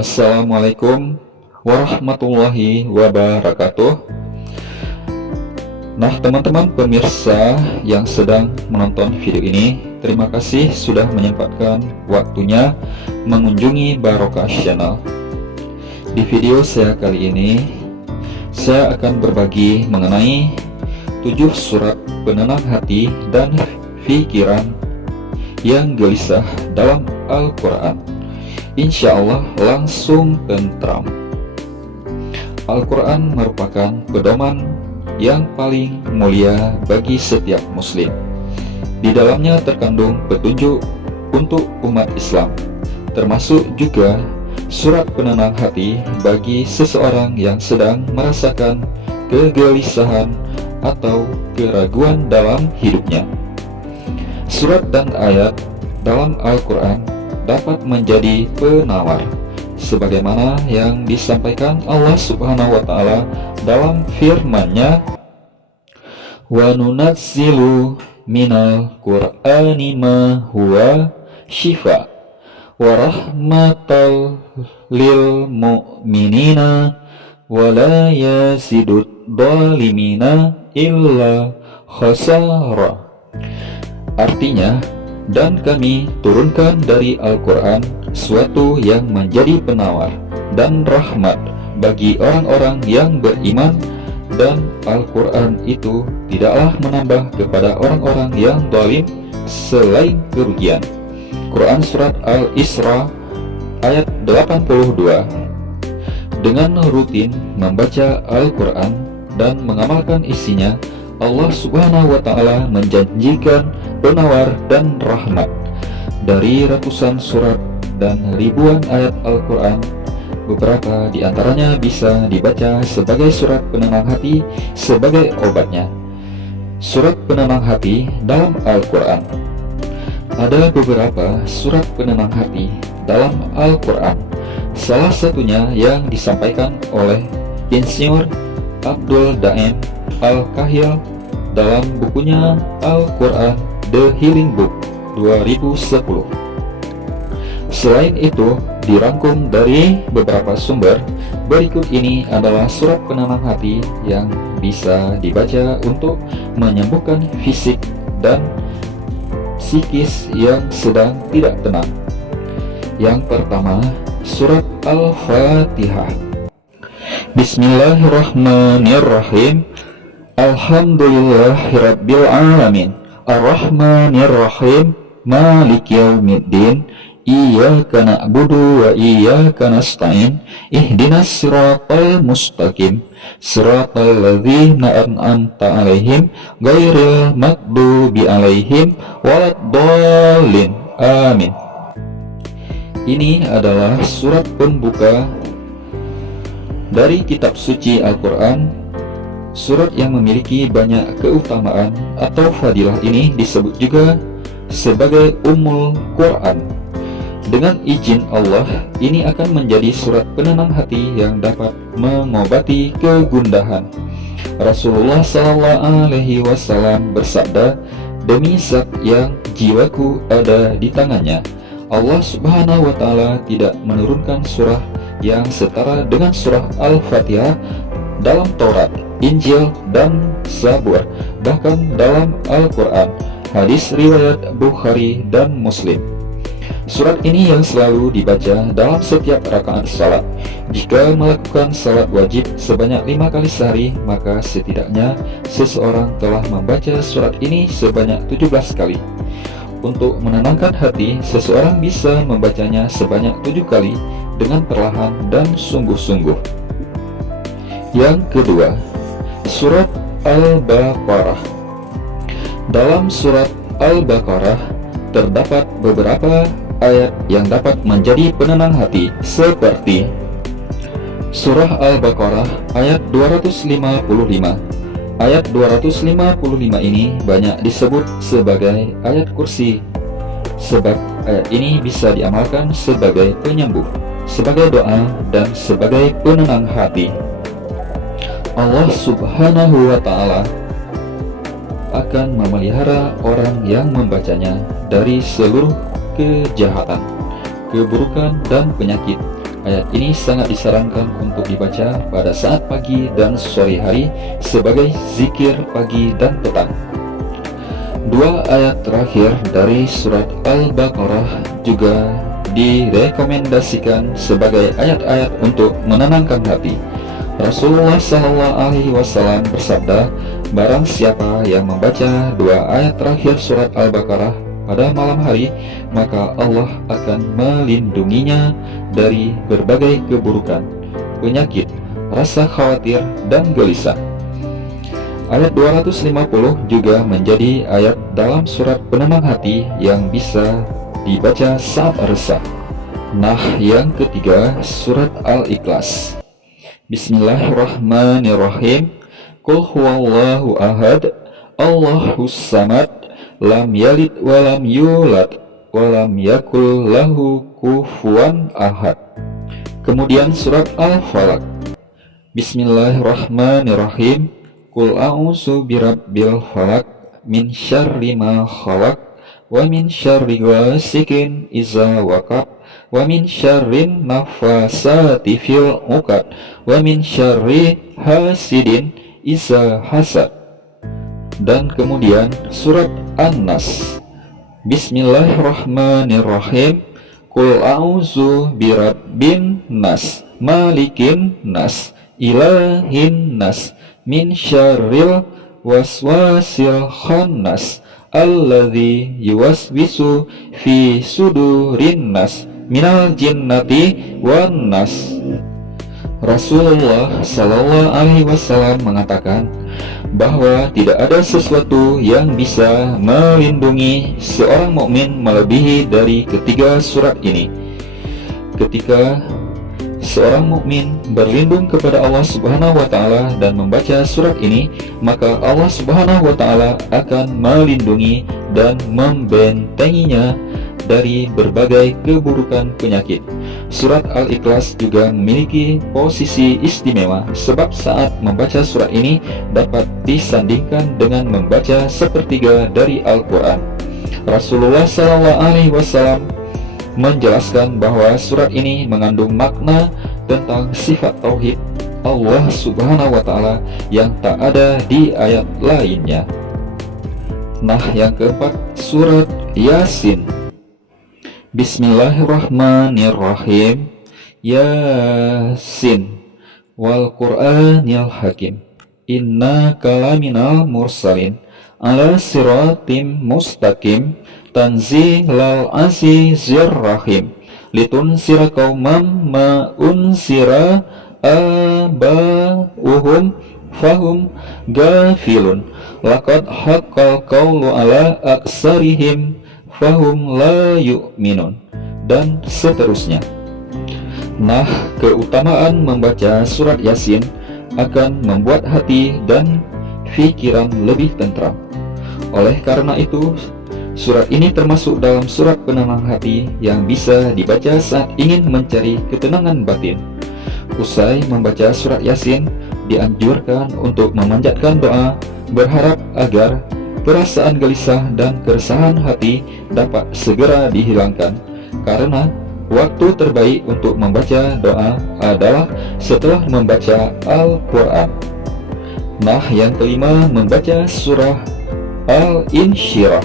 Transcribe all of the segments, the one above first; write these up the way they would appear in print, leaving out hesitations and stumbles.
Assalamualaikum warahmatullahi wabarakatuh. Nah, teman-teman pemirsa yang sedang menonton video ini, terima kasih sudah menyempatkan waktunya mengunjungi Barokah Channel. Di video saya kali ini, saya akan berbagi mengenai 7 surat penenang hati dan pikiran yang gelisah dalam Al-Quran. Insya Allah langsung tentram. Al-Quran merupakan pedoman yang paling mulia bagi setiap muslim. Di dalamnya terkandung petunjuk untuk umat Islam, termasuk juga surat penenang hati bagi seseorang yang sedang merasakan kegelisahan atau keraguan dalam hidupnya. Surat dan ayat dalam Al-Quran dapat menjadi penawar, sebagaimana yang disampaikan Allah Subhanahu wa Ta'ala dalam firman-Nya, "Wa nunazzilu minal Qur'ani ma huwa shifa wa rahmatal lil mu'minina wa la yazidud dhalimina illa khasara." Artinya, dan kami turunkan dari Al-Quran suatu yang menjadi penawar dan rahmat bagi orang-orang yang beriman, dan Al-Quran itu tidaklah menambah kepada orang-orang yang zalim selain kerugian. Quran Surat Al-Isra ayat 82. Dengan rutin membaca Al-Quran dan mengamalkan isinya, Allah Subhanahu wa Ta'ala menjanjikan penawar dan rahmat. Dari ratusan surat dan ribuan ayat Al-Quran, beberapa di antaranya bisa dibaca sebagai surat penenang hati sebagai obatnya. Surat penenang hati dalam Al-Quran. Ada beberapa surat penenang hati dalam Al-Quran. Salah satunya yang disampaikan oleh Insinyur Abdul Daim Al-Kahil dalam bukunya Al-Quran The Healing Book 2010. Selain itu, dirangkum dari beberapa sumber. Berikut ini adalah surat penenang hati yang bisa dibaca untuk menyembuhkan fisik dan psikis yang sedang tidak tenang. Yang pertama, surat Al-Fatihah. Bismillahirrahmanirrahim. Alhamdulillahirabbil alamin. Ar-Rahmanir-Rahim. Maliki yaumiddin. Iyyaka na'budu wa iyyaka nasta'in. Ihdinas siratal mustaqim. Siratal ladzina an'amta 'alaihim ghairil maghdubi 'alaihim waladdallin. Amin. Ini adalah surat pembuka dari kitab suci Al-Quran. Surat yang memiliki banyak keutamaan atau fadilah ini disebut juga sebagai Ummul Quran. Dengan izin Allah, ini akan menjadi surat penenang hati yang dapat mengobati kegundahan. Rasulullah SAW bersabda, "Demi zat yang jiwaku ada di tangannya, Allah Subhanahu wa Ta'ala tidak menurunkan surah yang setara dengan surah Al-Fatihah dalam Taurat, Injil, dan Zabur, bahkan dalam Al-Quran." Hadis riwayat Bukhari dan Muslim. Surat ini yang selalu dibaca dalam setiap rakaat salat. Jika melakukan salat wajib sebanyak 5 kali sehari, maka setidaknya seseorang telah membaca surat ini sebanyak 17 kali. Untuk menenangkan hati, seseorang bisa membacanya sebanyak 7 kali dengan perlahan dan sungguh-sungguh. Yang kedua, surat Al-Baqarah. Dalam surat Al-Baqarah terdapat beberapa ayat yang dapat menjadi penenang hati, seperti surah Al-Baqarah ayat 255. Ayat 255 ini banyak disebut sebagai ayat kursi, sebab ayat ini bisa diamalkan sebagai penyembuh, sebagai doa, dan sebagai penenang hati. Allah Subhanahu wa Ta'ala akan memelihara orang yang membacanya dari seluruh kejahatan, keburukan, dan penyakit. Ayat ini sangat disarankan untuk dibaca pada saat pagi dan sore hari sebagai zikir pagi dan petang. Dua ayat terakhir dari surat Al-Baqarah juga direkomendasikan sebagai ayat-ayat untuk menenangkan hati. Rasulullah SAW bersabda, barang siapa yang membaca dua ayat terakhir surat Al-Baqarah pada malam hari, maka Allah akan melindunginya dari berbagai keburukan, penyakit, rasa khawatir, dan gelisah. Ayat 250 juga menjadi ayat dalam surat penenang hati yang bisa dibaca saat resah. Nah, yang ketiga, surat Al-Ikhlas. Bismillahirrahmanirrahim. Qul huwallahu ahad, Allahus samad, lam yalid walam yulad walam yakul lahu kufuwan ahad. Kemudian surat Al-Falaq. Bismillahirrahmanirrahim. Qul a'udzu birabbil falaq min syarri ma khalaq wa min syarri ghasikin idza waqab wa min syarrin nafasati fil 'uqad wa min syarri hasidin idza hasad. Dan kemudian surat An-Nas. Bismillahirrahmanirrahim. Qul a'udzu birabbin nas, malikin nas, ilahin nas, min syarril waswasil khannas, alladzi yuwaswisu fi sudurin nas, minal jinnati wan nas. Rasulullah SAW mengatakan bahwa tidak ada sesuatu yang bisa melindungi seorang mukmin melebihi dari ketiga surat ini. Ketika seorang mukmin berlindung kepada Allah Subhanahu wa taala dan membaca surat ini, maka Allah Subhanahu wa taala akan melindungi dan membentenginya dari berbagai keburukan penyakit. Surat Al-Ikhlas juga memiliki posisi istimewa sebab saat membaca surat ini dapat disandingkan dengan membaca sepertiga dari Al-Quran. Rasulullah SAW menjelaskan bahwa surat ini mengandung makna tentang sifat tauhid Allah Subhanahu wa taala yang tak ada di ayat lainnya. Nah, yang keempat, surat Yasin. Bismillahirrahmanirrahim. Yasin wal Qur'anil hakim, inna kalaminal mursalin ala siratim mustaqim, tanzilal azizir rahim, litunsira qaumam ma unsira aba'uhum fahum gafilun, laqad haqqal qawlu ala aksarihim fahum la yu'minun, dan seterusnya. Nah, keutamaan membaca surat Yasin akan membuat hati dan pikiran lebih tentram. Oleh karena itu, surat ini termasuk dalam surat penenang hati yang bisa dibaca saat ingin mencari ketenangan batin. Usai membaca surat Yasin, dianjurkan untuk memanjatkan doa, berharap agar perasaan gelisah dan keresahan hati dapat segera dihilangkan, karena waktu terbaik untuk membaca doa adalah setelah membaca Al-Quran. Nah, yang kelima, membaca surah Al-Insyirah.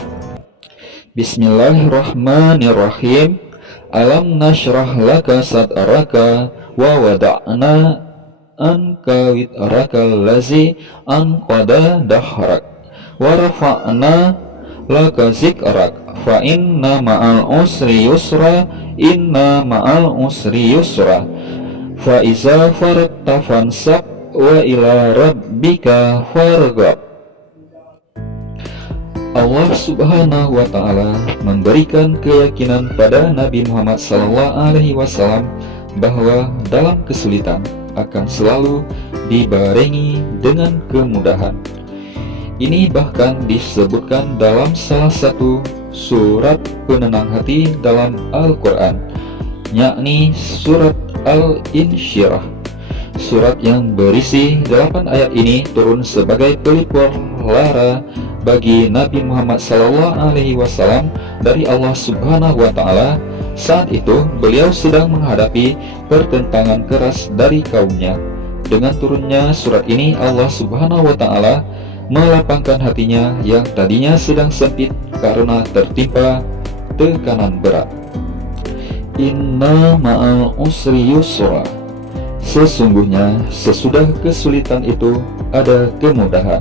Bismillahirrahmanirrahim. Alam nashrah laka sadraka wa wada'na anka witraka allazi anqada dahrak wa rafa'na laka zikrak fa inna ma'al usri yusra, inna ma'al usri yusra, fa iza faragta fansab wa ila rabbika farghab. Allah Subhanahu wa ta'ala memberikan keyakinan pada Nabi Muhammad SAW bahwa dalam kesulitan akan selalu dibarengi dengan kemudahan. Ini bahkan disebutkan dalam salah satu surat penenang hati dalam Al-Quran, yakni surat Al-Insyirah. Surat yang berisi 8 ayat ini turun sebagai pelipur lara bagi Nabi Muhammad SAW dari Allah Subhanahu wa ta'ala Saat itu beliau sedang menghadapi pertentangan keras dari kaumnya. Dengan turunnya surat ini, Allah Subhanahu wa Ta'ala melapangkan hatinya yang tadinya sedang sempit karena tertimpa tekanan berat. Inna ma'al usri yusra, sesungguhnya sesudah kesulitan itu ada kemudahan.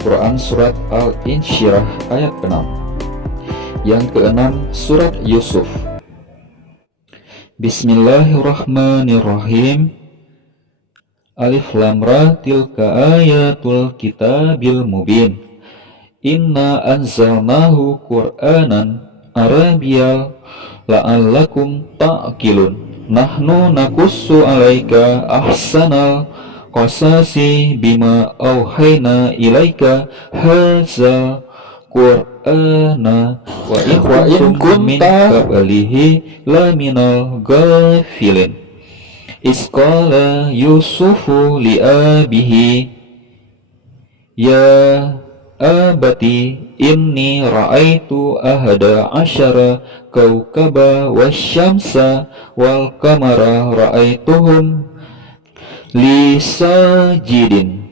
Quran Surat Al-Insyirah ayat 6. Yang keenam, Surat Yusuf. Bismillahirrahmanirrahim. Alif Lam Ra, tilka ayatul kitabil mubin. Inna anzalnahu Qur'anan Arabial la'allakum ta'qilun. Nahnu nakussu alaika ahsanal qasasi bima auhayna ilaika hadza Qur'ana wa in kuntum min qablihi laminal ghafilin. Isqala Yusufu li abihi ya abati inni ra'aitu ahada asyara kaukaba wasyamsa wal qamara ra'aituhum li sajidin,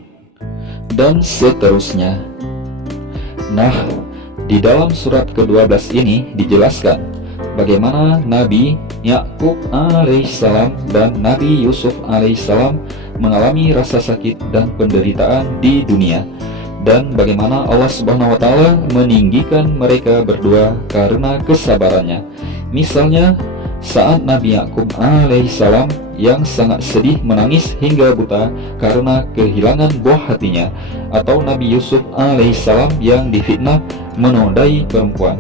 dan seterusnya. Nah, di dalam surat ke-12 ini dijelaskan bagaimana Nabi Yakub alaihissalam dan Nabi Yusuf alaihissalam mengalami rasa sakit dan penderitaan di dunia, dan bagaimana Allah Subhanahu wa Ta'ala meninggikan mereka berdua karena kesabarannya. Misalnya saat Nabi Yakub alaihissalam yang sangat sedih menangis hingga buta karena kehilangan buah hatinya, atau Nabi Yusuf alaihissalam yang difitnah menodai perempuan.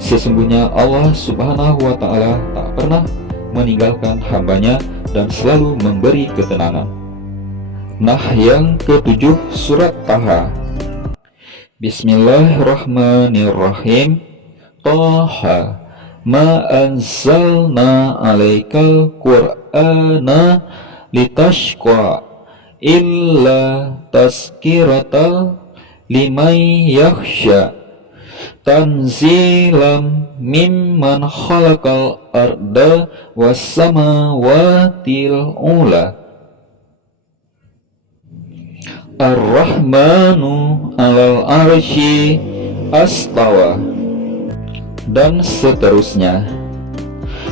Sesungguhnya Allah Subhanahu wa Ta'ala tak pernah meninggalkan hambanya dan selalu memberi ketenangan. Nah, yang ketujuh, Surat Taha. Bismillahirrahmanirrahim. Taha ma anzalna alaikal Qur'ana litashqa illa tazkiratal liman yakhsha tanzilam mimman khalaqal arda was samawatil ula ar-rahmanu alal arsy astawa, dan seterusnya.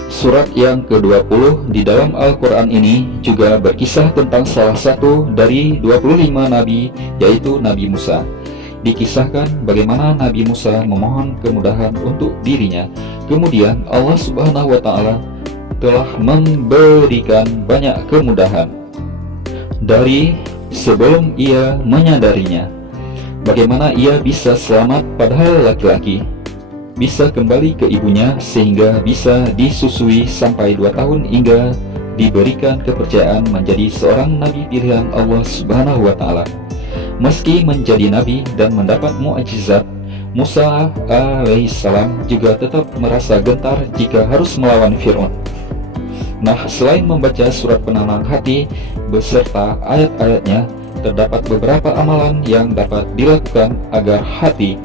Surat yang ke-20 di dalam Al-Quran ini juga berkisah tentang salah satu dari 25 nabi, yaitu Nabi Musa. Dikisahkan bagaimana Nabi Musa memohon kemudahan untuk dirinya. Kemudian Allah Subhanahu wa Ta'ala telah memberikan banyak kemudahan dari sebelum ia menyadarinya. Bagaimana ia bisa selamat padahal laki-laki, bisa kembali ke ibunya sehingga bisa disusui sampai 2 tahun hingga diberikan kepercayaan menjadi seorang nabi pilihan Allah Subhanahu wa Ta'ala. Meski menjadi nabi dan mendapat mukjizat, Musa alaihissalam juga tetap merasa gentar jika harus melawan Fir'aun. Nah, selain membaca surat penenang hati beserta ayat-ayatnya, terdapat beberapa amalan yang dapat dilakukan agar hati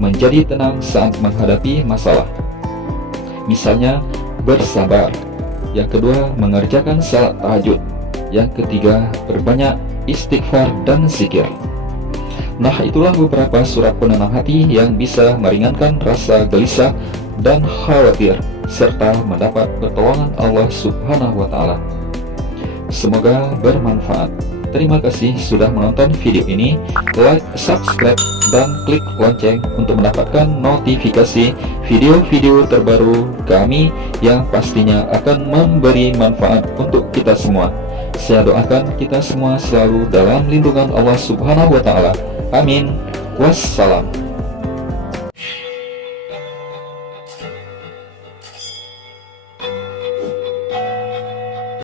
menjadi tenang saat menghadapi masalah. Misalnya, bersabar. Yang kedua, mengerjakan salat tahajud. Yang ketiga, berbanyak istighfar dan zikir. Nah, itulah beberapa surat penenang hati yang bisa meringankan rasa gelisah dan khawatir, serta mendapat pertolongan Allah Subhanahu wa Ta'ala. Semoga bermanfaat. Terima kasih sudah menonton video ini. Like, subscribe, dan klik lonceng untuk mendapatkan notifikasi video-video terbaru kami yang pastinya akan memberi manfaat untuk kita semua. Saya doakan kita semua selalu dalam lindungan Allah Subhanahu wa Ta'ala. Amin. Wassalam.